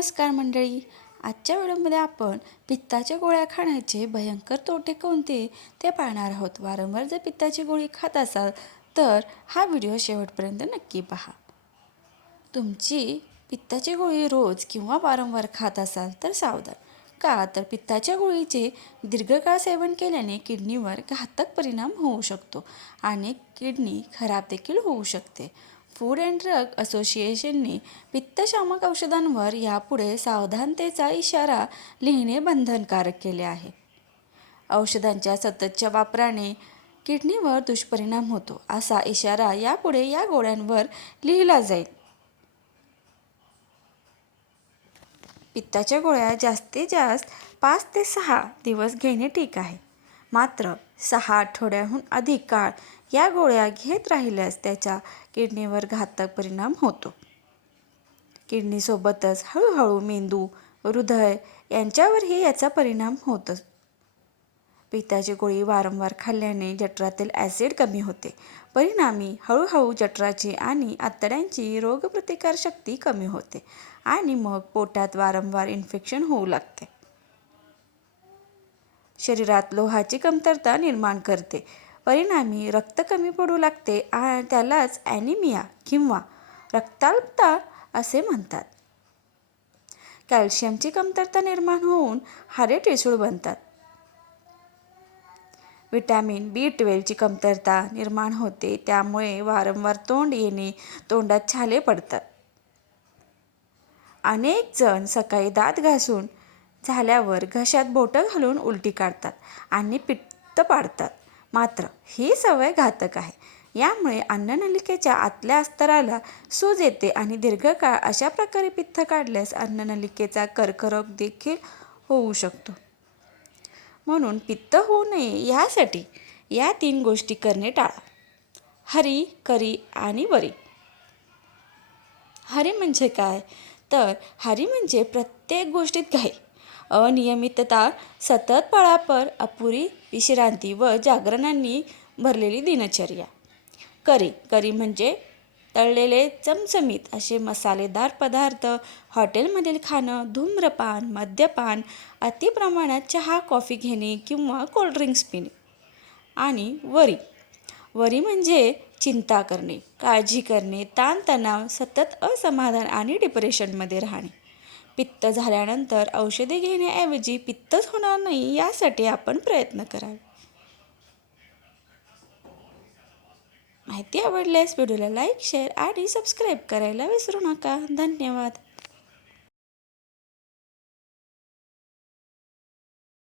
नमस्कार मंडळी. आजच्या व्हिडिओमध्ये आपण पित्ताच्या गोळ्या खाण्याचे भयंकर तोटे कोणते ते पाहणार आहोत. वारंवार जर पित्ताची गोळी खात असाल तर हा व्हिडिओ शेवटपर्यंत नक्की पहा. तुमची पित्ताची गोळी रोज किंवा वारंवार खात असाल तर सावधान. का तर पित्ताच्या गोळीचे दीर्घकाळ सेवन केल्याने किडनीवर घातक परिणाम होऊ शकतो आणि किडनी खराब देखील होऊ शकते. फूड अँड ड्रग असोसिएशनने पित्तशामक औषधांवर यापुढे सावधानतेचा इशारा लिहिणे बंधनकारक केले आहे. औषधांच्या सततच्या वापराने किडनीवर दुष्परिणाम होतो असा इशारा यापुढे या गोळ्यांवर लिहिला जाईल. पित्ताच्या गोळ्या जास्तीत जास्त 5 ते 6 दिवस घेणे ठीक आहे. मात्र 6 आठवड्याहून अधिक काळ या गोळ्या घेत राहिल्यास त्याचा किडनीवर घातक परिणाम होतो. किडनीसोबतच हळूहळू मेंदू, हृदय यांच्यावरही याचा परिणाम होतो. पित्ताची गोळी वारंवार खाल्ल्याने जठरातील ॲसिड कमी होते. परिणामी हळूहळू जठराची आणि आतड्यांची रोगप्रतिकारशक्ती कमी होते आणि मग पोटात वारंवार इन्फेक्शन होऊ लागते. शरीरात लोहाची कमतरता निर्माण करते. परिणामी रक्त कमी पडू लागते आणि त्यालाच ॲनिमिया किंवा रक्ताल्पता असे म्हणतात. कॅल्शियमची कमतरता निर्माण होऊन हाडे ठिसूळ बनतात. व्हिटॅमिन B12ची कमतरता निर्माण होते, त्यामुळे वारंवार तोंड येणे, तोंडात छाले पडतात. अनेक जण सकाळी दात घासून झाल्यावर घशात बोटं घालून उलटी काढतात आणि पित्त पाडतात. मात्र ही सवय घातक आहे. यामुळे अन्ननलिकेच्या आतल्या स्तराला सूज येते आणि दीर्घकाळ अशा प्रकारे पित्त काढल्यास अन्ननलिकेचा कर्करोग देखील होऊ शकतो. म्हणून पित्त होऊ नये यासाठी या 3 गोष्टी करणे टाळा. हरी, करी आणि वरी. हरी म्हणजे काय? तर हरी म्हणजे प्रत्येक गोष्टीत घाई, अनियमितता, सतत पळापळ, अपुरी विश्रांती व जागरणांनी भरलेली दिनचर्या. करी म्हणजे तळलेले चमचमीत असे मसालेदार पदार्थ, हॉटेलमधील खाणं, धूम्रपान, मद्यपान, अतिप्रमाणात चहा कॉफी घेणे किंवा कोल्ड्रिंक्स पिणे. आणि वरी म्हणजे चिंता करणे, काळजी करणे, ताणतणाव, सतत असमाधान आणि डिप्रेशनमध्ये राहणे. पित्त झाल्यानंतर औषधे घेण्याऐवजी पित्तच होणार नाही यासाठी आपण प्रयत्न करावे. माहिती आवडल्यास व्हिडिओला लाईक, शेअर आणि सबस्क्राईब करायला विसरू नका. धन्यवाद.